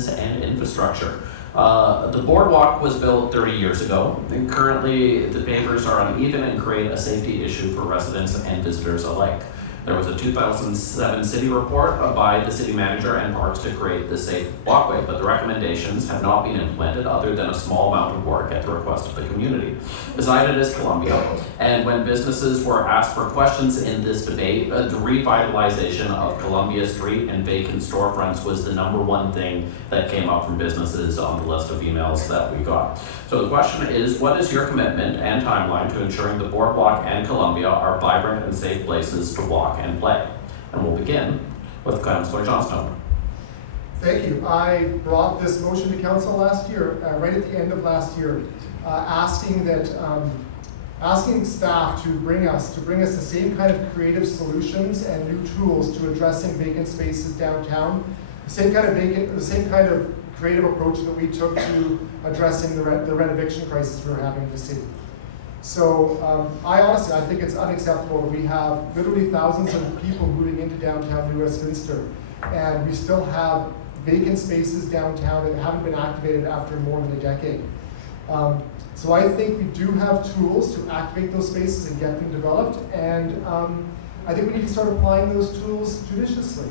business and infrastructure. The boardwalk was built 30 years ago, and currently the pavers are uneven and create a safety issue for residents and visitors alike. There was a 2007 city report by the city manager and parks to create the safe walkway, but the recommendations have not been implemented other than a small amount of work at the request of the community. Beside it is Columbia, and when businesses were asked for questions in this debate, the revitalization of Columbia Street and vacant storefronts was the #1 thing that came up from businesses on the list of emails that we got. So the question is, what is your commitment and timeline to ensuring the boardwalk and Columbia are vibrant and safe places to walk and play? And we'll begin with Councillor Johnstone. Thank you. I brought this motion to council last year, right at the end of last year, asking staff to bring us the same kind of creative solutions and new tools to addressing vacant spaces downtown, the same kind of creative approach that we took to addressing the rent eviction crisis we were having in the city. So I think it's unacceptable that we have literally thousands of people moving into downtown New Westminster, and we still have vacant spaces downtown that haven't been activated after more than a decade. So I think we do have tools to activate those spaces and get them developed, and I think we need to start applying those tools judiciously.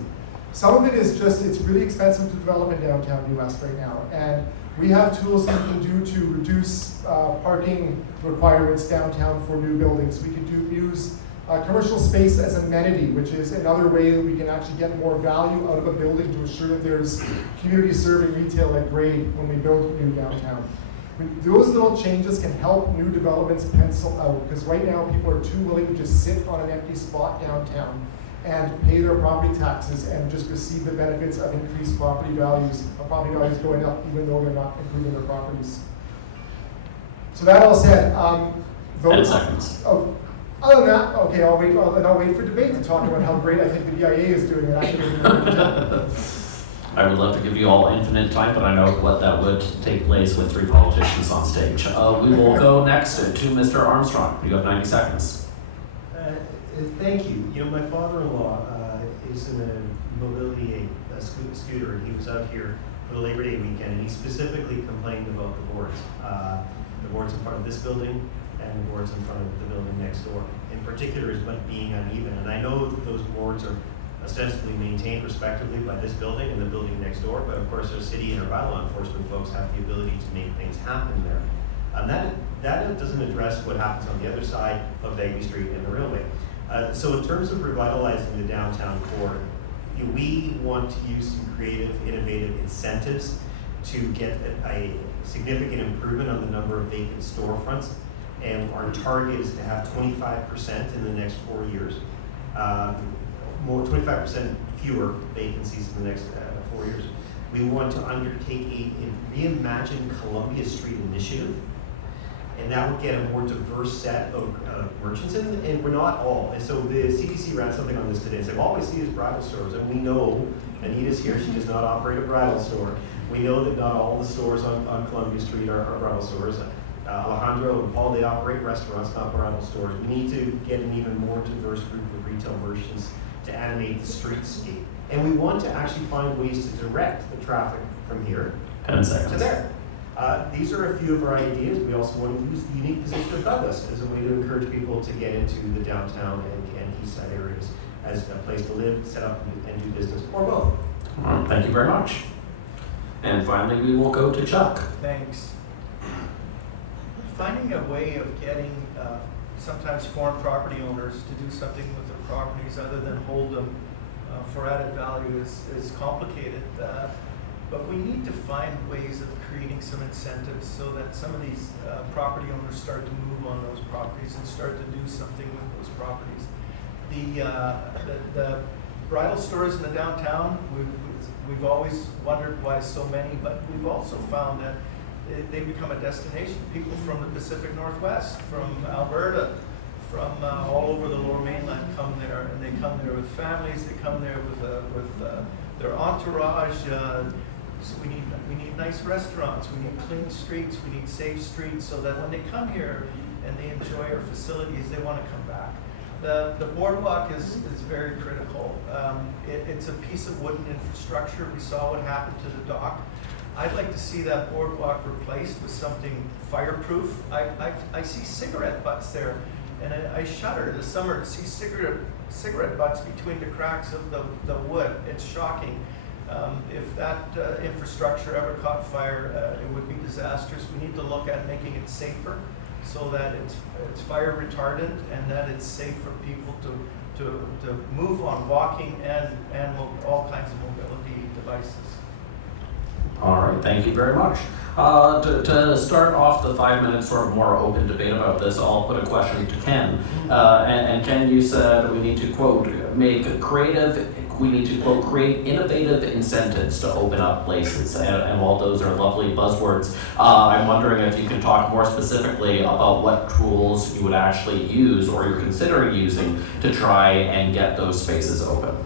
Some of it is just, it's really expensive to develop in downtown New West right now, and we have tools that we can do to reduce parking requirements downtown for new buildings. We can use commercial space as amenity, which is another way that we can actually get more value out of a building to ensure that there's community serving retail at grade when we build new downtown. Those little changes can help new developments pencil out, because right now people are too willing to just sit on an empty spot downtown and pay their property taxes and just receive the benefits of increased property values going up even though they're not improving their properties. So that all said, 10 seconds. Other than that, okay, I'll wait for debate to talk about how great I think the BIA is doing it. I would love to give you all infinite time, but I know what that would take place with 3 politicians on stage. We will go next to Mr. Armstrong. You have 90 seconds. Thank you. You know, my father-in-law is in a mobility aid scooter, and he was out here for the Labor Day weekend, and he specifically complained about the boards in front of this building and the boards in front of the building next door. In particular, is being uneven, and I know that those boards are ostensibly maintained respectively by this building and the building next door, but of course our city and our bylaw enforcement folks have the ability to make things happen there. That doesn't address what happens on the other side of Begbie Street and the railway. So in terms of revitalizing the downtown core, we want to use some creative, innovative incentives to get a significant improvement on the number of vacant storefronts. And our target is to have 25% in the next 4 years. 25% fewer vacancies in the next 4 years. We want to undertake a Reimagine Columbia Street initiative, and that would get a more diverse set of merchants, and we're not all. And so the CBC ran something on this today. It's like, all we see is bridal stores, and we know, Anita's here, she does not operate a bridal store. We know that not all the stores on Columbia Street are bridal stores. Alejandro and Paul, they operate restaurants, not bridal stores. We need to get an even more diverse group of retail merchants to animate the streetscape. And we want to actually find ways to direct the traffic from here to there. These are a few of our ideas. We also want to use the unique position of Douglas as a way to encourage people to get into the downtown and east side areas as a place to live, set up, and do business, or both. Thank you very much. And finally, we will go to Chuck. Thanks. Finding a way of getting sometimes foreign property owners to do something with their properties other than hold them for added value is complicated. But we need to find ways of creating some incentives so that some of these property owners start to move on those properties and start to do something with those properties. The bridal stores in the downtown, we've always wondered why so many, but we've also found that they become a destination. People from the Pacific Northwest, from Alberta, from all over the Lower Mainland come there, and they come there with families. They come there with their entourage. So we need nice restaurants. We need clean streets. We need safe streets, so that when they come here and they enjoy our facilities, they want to come back. The boardwalk is very critical. It's a piece of wooden infrastructure. We saw what happened to the dock. I'd like to see that boardwalk replaced with something fireproof. I see cigarette butts there, and I shudder this summer to see cigarette butts between the cracks of the wood. It's shocking. If that infrastructure ever caught fire, it would be disastrous. We need to look at making it safer so that it's fire retardant and that it's safe for people to move on walking and all kinds of mobility devices. All right, thank you very much. To start off the 5 minutes sort of more open debate about this, I'll put a question to Ken. And Ken, you said we need to, quote, create innovative incentives to open up places. And while those are lovely buzzwords, I'm wondering if you can talk more specifically about what tools you would actually use or you're considering using to try and get those spaces open.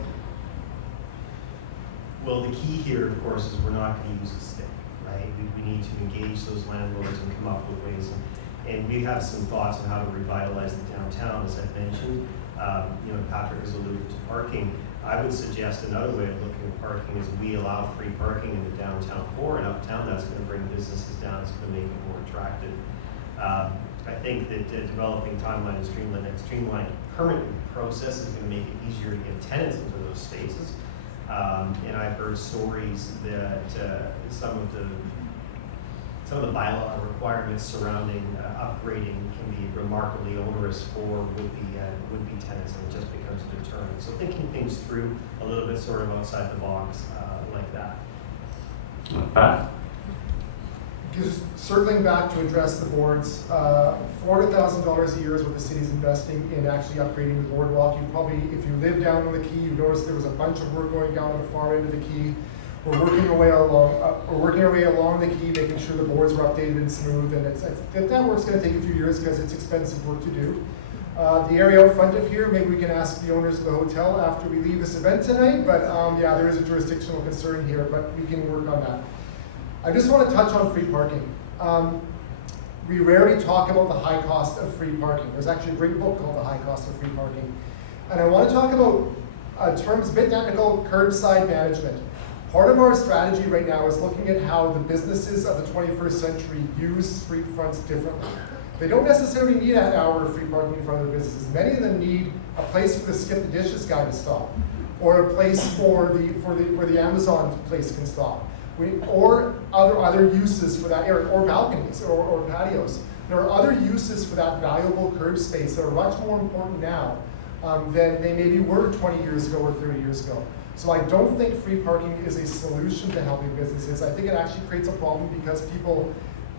Well, the key here, of course, is we're not going to use a stick, right? We need to engage those landlords and come up with ways. And we have some thoughts on how to revitalize the downtown, as I've mentioned. Patrick has alluded to parking. I would suggest another way of looking at parking is we allow free parking in the downtown core and uptown. That's going to bring businesses down. It's going to make it more attractive. I think that developing timeline and streamlined permit process is going to make it easier to get tenants into those spaces. And I've heard stories that some of the bylaw requirements surrounding upgrading can be remarkably onerous for would-be tenants, and it just becomes a deterrent. So thinking things through a little bit sort of outside the box like that. Just circling back to address the boards, $400,000 a year is what the city's investing in actually upgrading the boardwalk. You probably, if you live down on the quay, you notice there was a bunch of work going down on the far end of the quay. We're working our way along the quay, making sure the boards are updated and smooth, and that work's going to take a few years because it's expensive work to do. The area out front of here, maybe we can ask the owners of the hotel after we leave this event tonight, but yeah, there is a jurisdictional concern here, but we can work on that. I just want to touch on free parking. We rarely talk about the high cost of free parking. There's actually a great book called The High Cost of Free Parking. And I want to talk about terms, a bit technical, curbside management. Part of our strategy right now is looking at how the businesses of the 21st century use street fronts differently. They don't necessarily need an hour of free parking in front of their businesses. Many of them need a place for the skip the dishes guy to stop, or a place where the Amazon place can stop, or other uses for that area, or balconies, or patios. There are other uses for that valuable curb space that are much more important now than they maybe were 20 years ago or 30 years ago. So I don't think free parking is a solution to helping businesses. I think it actually creates a problem because people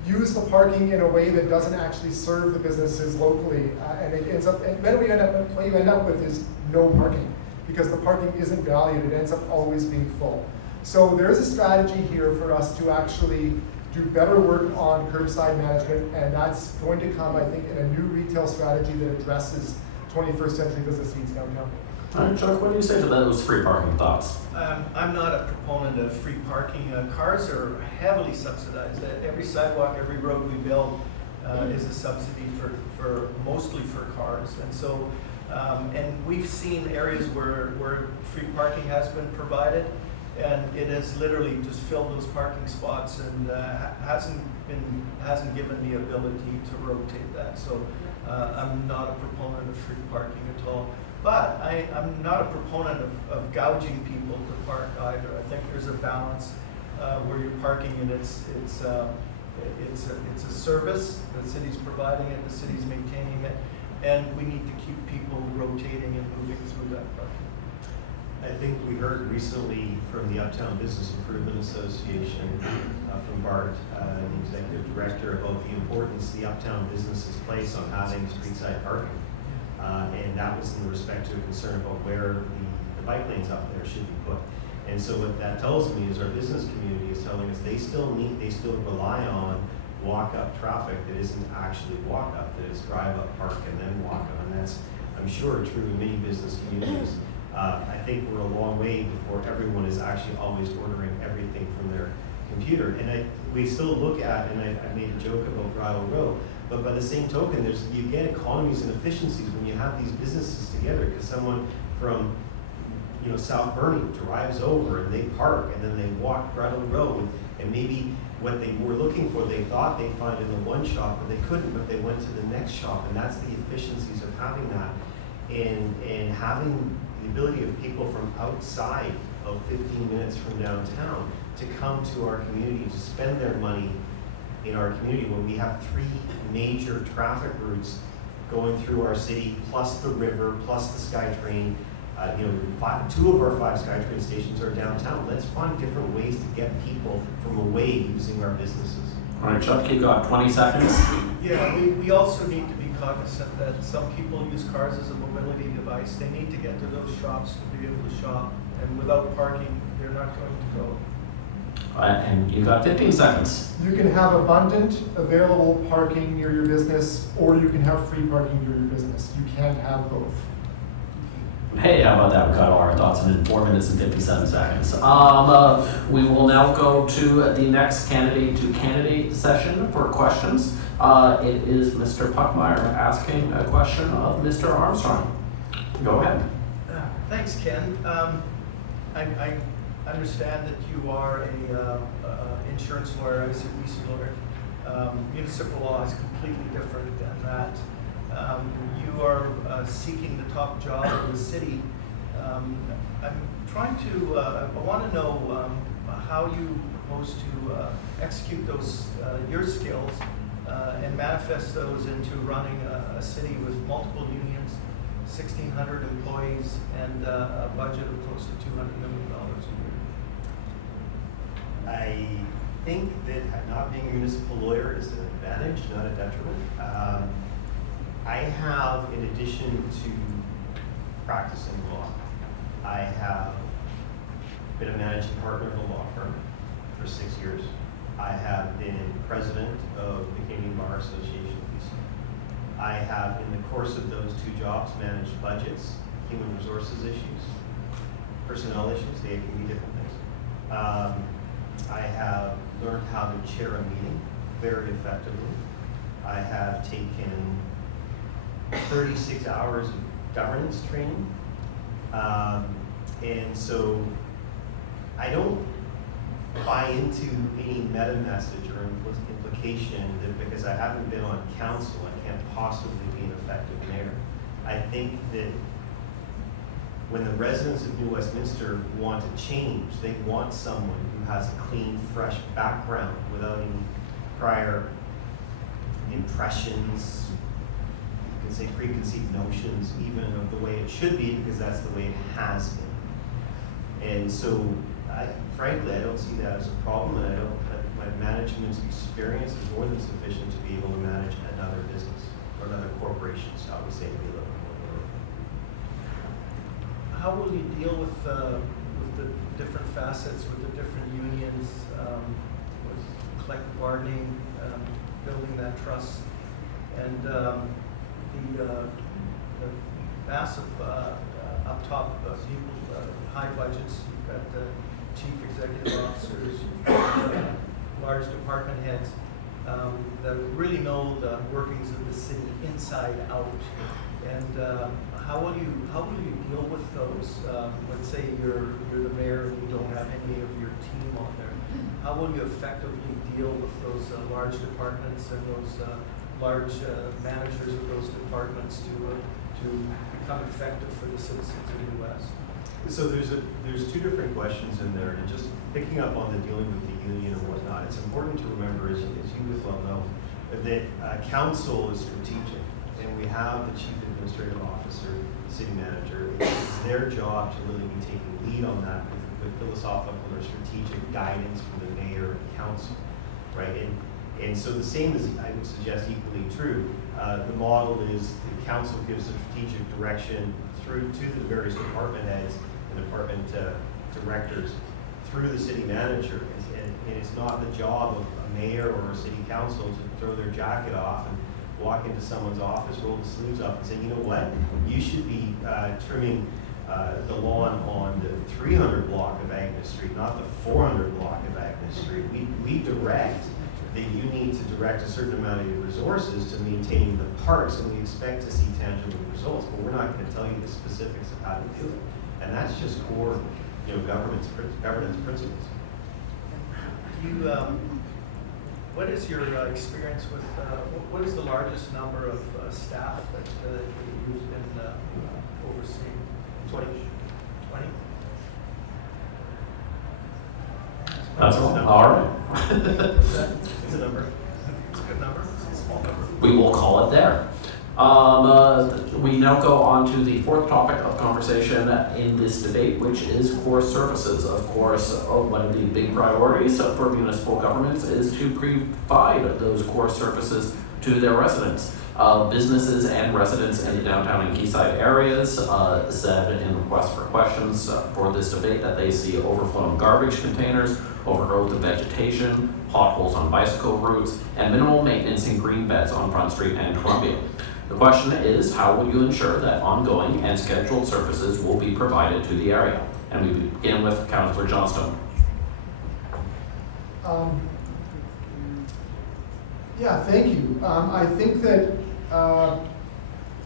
use the parking in a way that doesn't actually serve the businesses locally, and it ends up. And then what you end up with is no parking because the parking isn't valued. It ends up always being full. So there is a strategy here for us to actually do better work on curbside management, and that's going to come, I think, in a new retail strategy that addresses 21st century business needs downtown. All right, Chuck, what do you say to those free parking thoughts? I'm not a proponent of free parking. Cars are heavily subsidized. Every sidewalk, every road we build is a subsidy for mostly for cars. And so, and we've seen areas where free parking has been provided, and it has literally just filled those parking spots and hasn't given the ability to rotate that. So I'm not a proponent of free parking at all. But I'm not a proponent of gouging people to park either. I think there's a balance where you're parking, and it's a service. The city's providing it, the city's maintaining it, and we need to keep people rotating and moving through that parking. I think we heard recently from the Uptown Business Improvement Association, from Bart, the executive director, about the importance the uptown businesses place on having street-side parking. And that was in respect to a concern about where the bike lanes up there should be put. And so what that tells me is our business community is telling us they still rely on walk-up traffic that isn't actually walk-up, that is drive-up, park, and then walk-up. And that's, I'm sure, true in many business communities. I think we're a long way before everyone is actually always ordering everything from their computer. And we still look at, and I made a joke about Bridle Row, but by the same token, you get economies and efficiencies when you have these businesses together, because someone from South Burnie drives over and they park and then they walk right on the road, and maybe what they were looking for, they thought they'd find in the one shop, but they couldn't, but they went to the next shop, and that's the efficiencies of having that, and having the ability of people from outside of 15 minutes from downtown to come to our community, to spend their money in our community when we have 3 major traffic routes going through our city, plus the river, plus the SkyTrain. 2 of our 5 SkyTrain stations are downtown. Let's find different ways to get people from away using our businesses. All right, Chuck, you got 20 seconds. Yeah, we also need to be cognizant that some people use cars as a mobility device. They need to get to those shops to be able to shop, and without parking, they're not going to go. And you got 15 seconds. You can have abundant available parking near your business, or you can have free parking near your business. You can't have both. Hey, how about that? We got all our thoughts in 4 minutes and 57 seconds. We will now go to the next candidate-to-candidate session for questions. It is Mr. Puckmeyer asking a question of Mr. Armstrong. Go ahead. Thanks, Ken. I understand that you are a insurance lawyer. I was a leasing lawyer. Municipal law is completely different than that. You are seeking the top job in the city. I'm trying to, I want to know how you propose to execute those, your skills and manifest those into running a city with multiple unions, 1,600 employees, and a budget of close to $200 million a year. I think that not being a municipal lawyer is an advantage, not a detriment. I have, in addition to practicing law, I have been a managing partner of a law firm for 6 years. I have been president of the Canadian Bar Association of BC. I have, in the course of those 2 jobs, managed budgets, human resources issues, personnel issues. They can be different things. I have learned how to chair a meeting very effectively. I have taken 36 hours of governance training. And so I don't buy into any meta message or implication that because I haven't been on council, I can't possibly be an effective mayor. I think that when the residents of New Westminster want to change, they want someone who has a clean, fresh background without any prior impressions, you can say preconceived notions even of the way it should be, because that's the way it has been. And so, frankly, I don't see that as a problem, and my management experience is more than sufficient to be able to manage another business or another corporation, shall we say, be a little more. How will you deal with the different facets, with the different unions, with collective bargaining, building that trust, and the massive up top people, high budgets? You've got the chief executive officers, you've got large department heads that really know the workings of the city inside out. And how will you deal with those? Let's say you're the mayor and you don't have any of your team on there. How will you effectively deal with those large departments and those large managers of those departments to become effective for the citizens of the West? So there's 2 different questions in there, and just picking up on the dealing with the union and whatnot, it's important to remember, as you as well know, that council is strategic, and we have the chief administrative officer, the city manager. It's their job to really be taking lead on that with philosophical or strategic guidance from the mayor and council, right? And so the same is, I would suggest, equally true. The model is the council gives the strategic direction through to the various department heads and department directors through the city manager. And it's not the job of a mayor or a city council to throw their jacket off and walk into someone's office, roll the sleeves up and say, you know what, you should be trimming the lawn on the 300 block of Agnes Street, not the 400 block of Agnes Street. We direct that you need to direct a certain amount of your resources to maintain the parks, and we expect to see tangible results, but we're not going to tell you the specifics of how to do it. And that's just core, governance principles. You, what is your experience with, what is the largest number of staff that you've been overseeing? 20. 20? That's all right. It's a number. It's a good number. It's a small number. We will call it there. We now go on to the fourth topic of conversation in this debate, which is core services. Of course, one of the big priorities for municipal governments is to provide those core services to their residents. Businesses and residents in the downtown and Quayside areas said in requests for questions for this debate that they see overflowing garbage containers, overgrowth of vegetation, potholes on bicycle routes, and minimal maintenance in green beds on Front Street and Columbia. The question is, how will you ensure that ongoing and scheduled services will be provided to the area? And we begin with Councillor Johnston. Yeah, thank you. I think that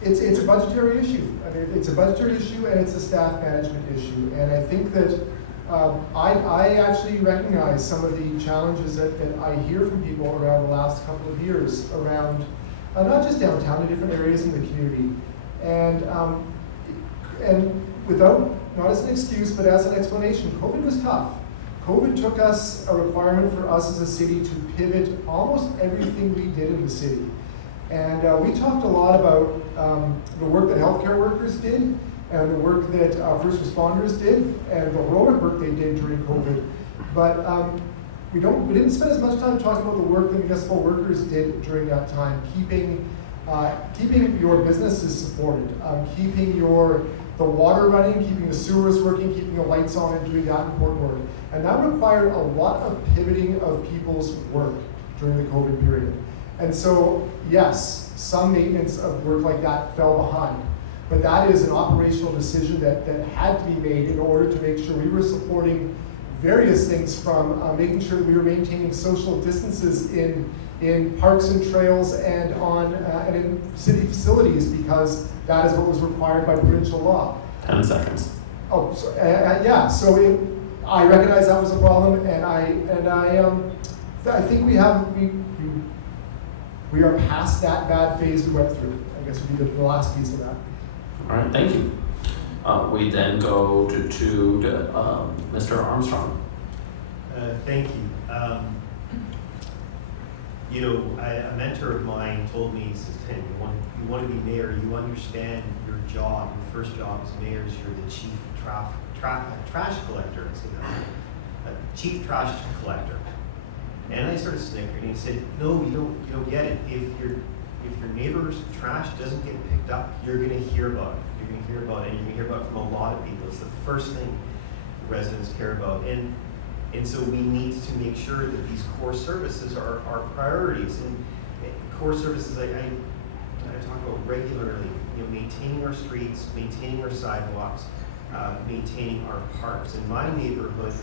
it's a budgetary issue. I mean, it's a budgetary issue and it's a staff management issue. And I think that I actually recognize some of the challenges that I hear from people around the last couple of years around not just downtown, in different areas in the community. And without, not as an excuse, but as an explanation, COVID was tough. COVID took us a requirement for us as a city to pivot almost everything we did in the city. And we talked a lot about the work that healthcare workers did and the work that first responders did and the heroic work they did during COVID. But we didn't spend as much time talking about the work that municipal workers did during that time, keeping your businesses supported, keeping the water running, keeping the sewers working, keeping the lights on, and doing that important work. And that required a lot of pivoting of people's work during the COVID period. And so, yes, some maintenance of work like that fell behind. But that is an operational decision that had to be made in order to make sure we were supporting various things, from making sure that we were maintaining social distances in parks and trails and and in city facilities, because that is what was required by provincial law. 10 seconds. Oh, so, yeah. So I recognize that was a problem, and I think we are past that bad phase we went through. I guess would be the last piece of that. All right, thank you. We then go to Mr. Armstrong. Thank you. A mentor of mine told me, he says, hey, you want to be mayor, you understand your job. Your first job as mayor is you're the chief trash collector. I said, no, chief trash collector. And I started snickering. And he said, no, you don't get it. If your neighbor's trash doesn't get picked up, you're going to hear about it. You're going to hear about it, and you're going to hear about it from a lot of people. It's the first thing residents care about. And so we need to make sure that these core services are priorities. And core services, I talk about regularly, maintaining our streets, maintaining our sidewalks, maintaining our parks. In my neighborhood,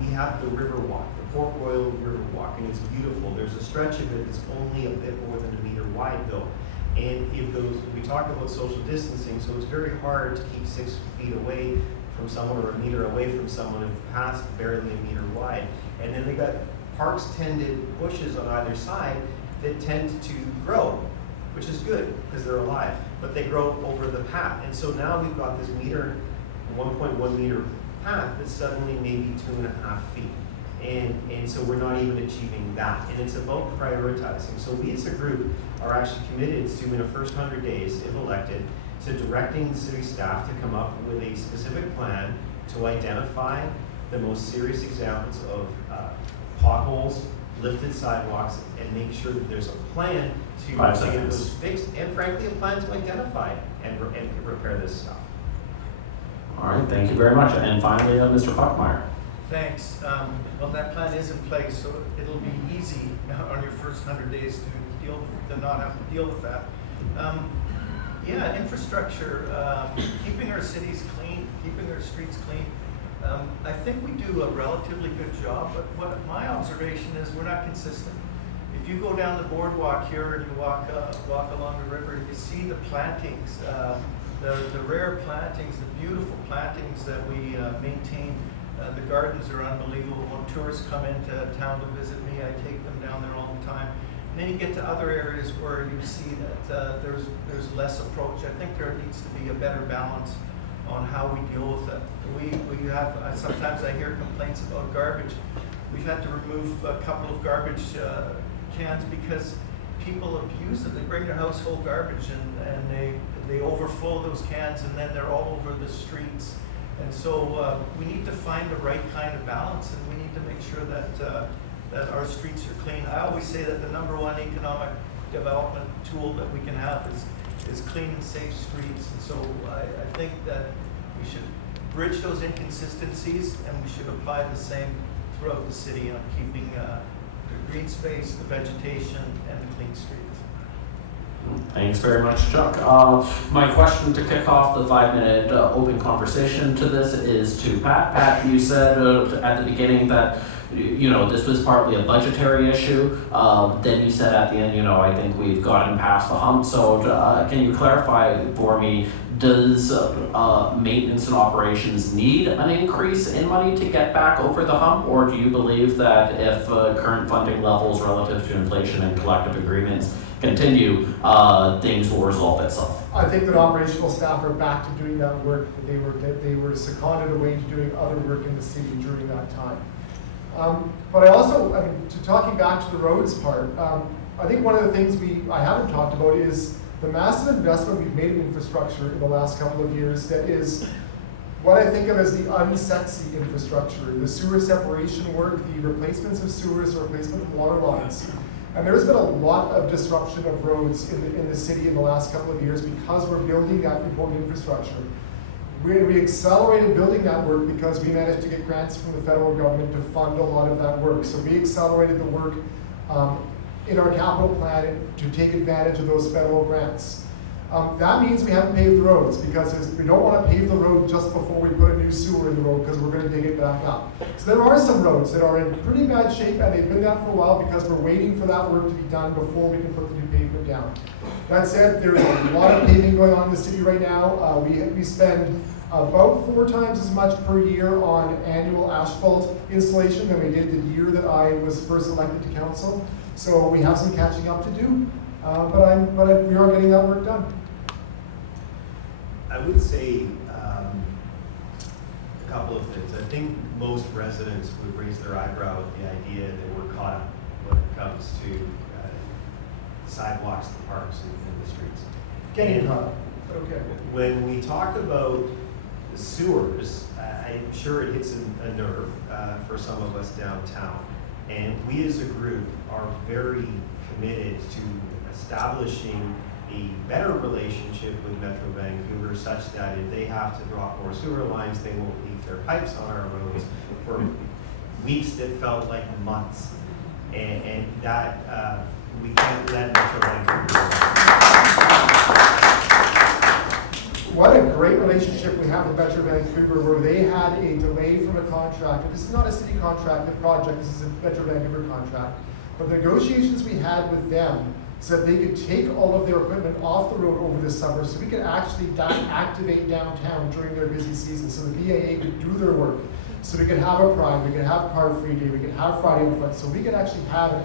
we have the Riverwalk, the Port Royal Riverwalk, and it's beautiful. There's a stretch of it that's only a bit more than a meter wide, though. And we talk about social distancing, so it's very hard to keep 6 feet away from someone or a meter away from someone if the path's barely a meter wide. And then they got parks tended bushes on either side that tend to grow, which is good because they're alive, but they grow over the path. And so now we've got this 1.1 meter path that's suddenly maybe 2.5 feet. And so we're not even achieving that. And it's about prioritizing. So we as a group are actually committed to, in the first 100 days, if elected, to directing the city staff to come up with a specific plan to identify the most serious examples of potholes, lifted sidewalks, and make sure that there's a plan to get those fixed, and frankly, a plan to identify and repair this stuff. All right, thank you very much. And finally, Mr. Buckmeyer. Thanks. Well, that plan is in place, so it'll be easy on your first 100 days to not have to deal with that. Yeah, infrastructure, keeping our cities clean, keeping our streets clean. I think we do a relatively good job, but what my observation is we're not consistent. If you go down the boardwalk here and you walk along the river, you see the plantings the rare plantings, the beautiful plantings that we maintain. The gardens are unbelievable. When tourists come into town to visit me, I take them down there all the time. And then you get to other areas where you see that there's less approach. I think there needs to be a better balance on how we deal with it. We have, sometimes I hear complaints about garbage. We've had to remove a couple of garbage cans because people abuse them. They bring their household garbage and they overflow those cans, and then they're all over the streets. And so we need to find the right kind of balance, and we need to make sure that that our streets are clean. I always say that the #1 economic development tool that we can have is clean and safe streets. And so I think that we should bridge those inconsistencies, and we should apply the same throughout the city on keeping the green space, the vegetation, and the clean streets. Thanks very much, Chuck. My question to kick off the 5-minute open conversation to this is to Pat. Pat, you said at the beginning that this was partly a budgetary issue. Then you said at the end, I think we've gotten past the hump. So can you clarify for me, does maintenance and operations need an increase in money to get back over the hump? Or do you believe that if current funding levels relative to inflation and collective agreements continue, things will resolve itself? I think that operational staff are back to doing that work that they were seconded away to doing other work in the city during that time. But I also, to talking back to the roads part, I think one of the things I haven't talked about is the massive investment we've made in infrastructure in the last couple of years that is what I think of as the unsexy infrastructure, the sewer separation work, the replacements of sewers, the replacement of water lines. And there's been a lot of disruption of roads in the city in the last couple of years because we're building that important infrastructure. We accelerated building that work because we managed to get grants from the federal government to fund a lot of that work. So we accelerated the work in our capital plan to take advantage of those federal grants. That means we haven't paved the roads because we don't want to pave the road just before we put a new sewer in the road because we're going to dig it back up. So there are some roads that are in pretty bad shape, and they've been that for a while because we're waiting for that work to be done before we can put the new pavement down. That said, there's a lot of paving going on in the city right now. We spend about 4 times as much per year on annual asphalt installation than we did the year that I was first elected to council. So we have some catching up to do, but we are getting that work done. I would say a couple of things. I think most residents would raise their eyebrow at the idea that we're caught up when it comes to sidewalks, the parks, and the streets. Getting caught up, okay. When we talk about the sewers, I'm sure it hits a nerve for some of us downtown. And we as a group are very committed to establishing a better relationship with Metro Vancouver such that if they have to drop more sewer lines, they won't leave their pipes on our roads for weeks that felt like months. And that we can't let Metro Vancouver. What a great relationship we have with Metro Vancouver, where they had a delay from a contract. This is not a city contract, the project, this is a Metro Vancouver contract. But the negotiations we had with them so that they could take all of their equipment off the road over the summer so we could actually activate downtown during their busy season so the BAA could do their work. So we could have a Pride, we could have Car Free Day, we could have Friday in front, so we could actually have an